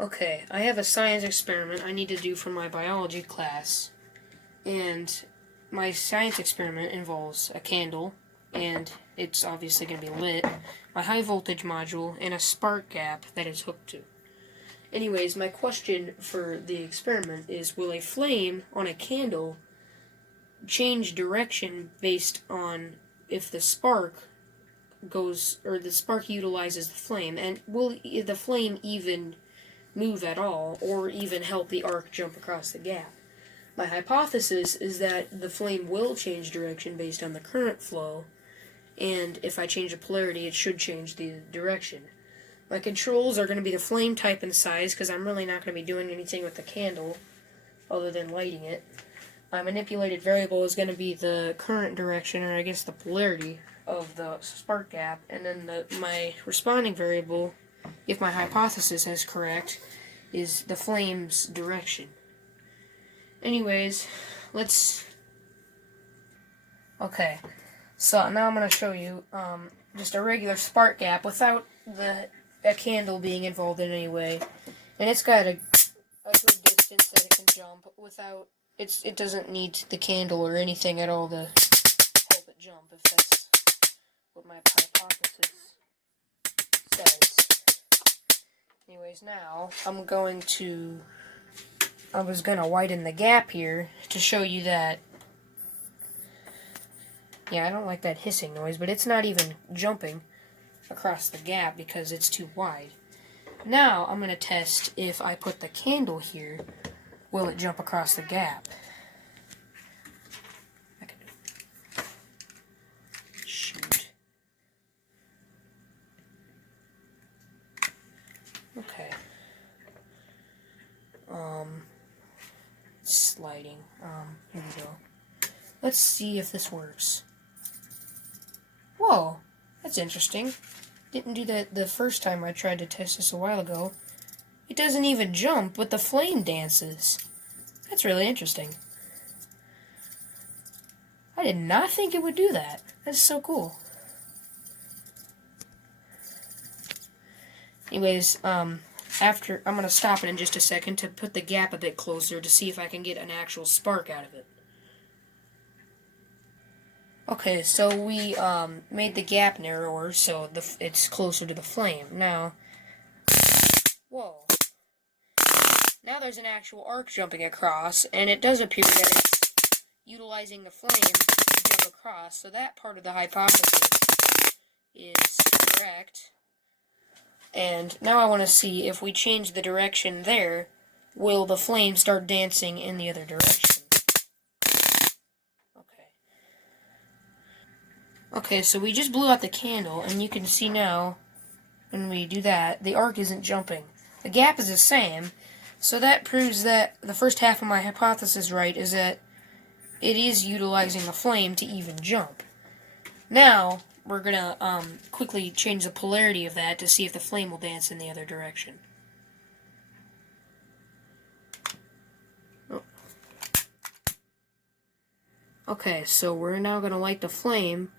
Okay, I have a science experiment I need to do for my biology class, and my science experiment involves a candle, and it's obviously going to be lit, my high voltage module, and a spark gap that is hooked to. Anyways, my question for the experiment is, will a flame on a candle change direction based on if the spark goes, or the spark utilizes the flame, and will the flame even move at all, or even help the arc jump across the gap? My hypothesis is that the flame will change direction based on the current flow, and if I change the polarity, it should change the direction. My controls are going to be the flame type and size, because I'm really not going to be doing anything with the candle other than lighting it. My manipulated variable is going to be the current direction, or I guess the polarity of the spark gap, and then my responding variable, if my hypothesis is correct, is the flame's direction. Anyways, okay, so now I'm going to show you just a regular spark gap without a candle being involved in any way. And it's got a good distance that it can jump without, it doesn't need the candle or anything at all to help it jump, if that's what my hypothesis says. Anyways, now I was going to widen the gap here to show you that, yeah, I don't like that hissing noise, but it's not even jumping across the gap because it's too wide. Now I'm going to test if I put the candle here, will it jump across the gap? Shoot. Okay. Sliding. Here we go. Let's see if this works. Whoa, that's interesting. Didn't do that the first time I tried to test this a while ago. It doesn't even jump, but the flame dances. That's really interesting. I did not think it would do that. That's so cool. Anyways, I'm going to stop it in just a second to put the gap a bit closer to see if I can get an actual spark out of it. Okay, so we made the gap narrower so it's closer to the flame. Now, whoa. Now there's an actual arc jumping across, and it does appear that it's utilizing the flame to jump across, so that part of the hypothesis is correct. And now I want to see if we change the direction there, will the flame start dancing in the other direction? Okay, so we just blew out the candle, and you can see now, when we do that, the arc isn't jumping. The gap is the same, so that proves that the first half of my hypothesis right is that it is utilizing the flame to even jump. Now, we're going to quickly change the polarity of that to see if the flame will dance in the other direction. Oh. Okay, so we're now going to light the flame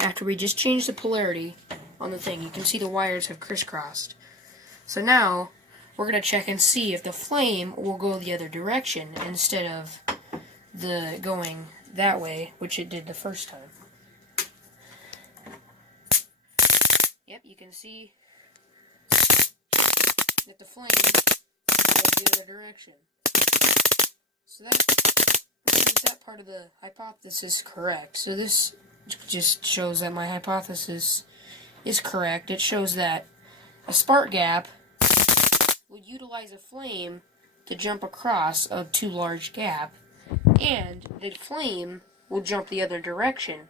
after we just changed the polarity on the thing. You can see the wires have crisscrossed. So now, we're going to check and see if the flame will go the other direction instead of the going that way, which it did the first time. Yep, you can see that the flame goes the other direction. So that makes that part of the hypothesis correct. So this just shows that my hypothesis is correct. It shows that a spark gap would utilize a flame to jump across a too large gap, and the flame will jump the other direction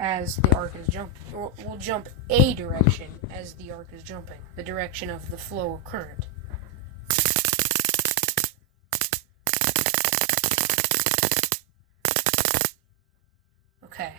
as the arc is jumping, or will jump a direction as the arc is jumping, the direction of the flow of current. Okay,